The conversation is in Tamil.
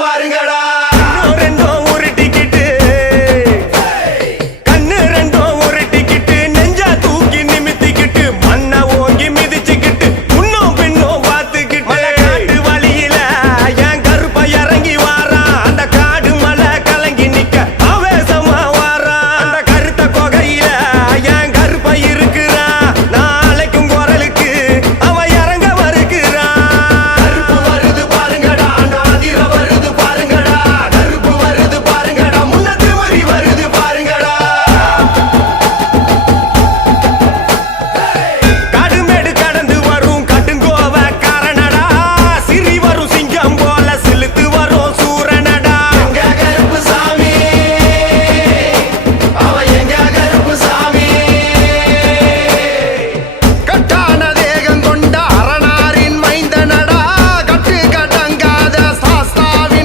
பாருங்கடா.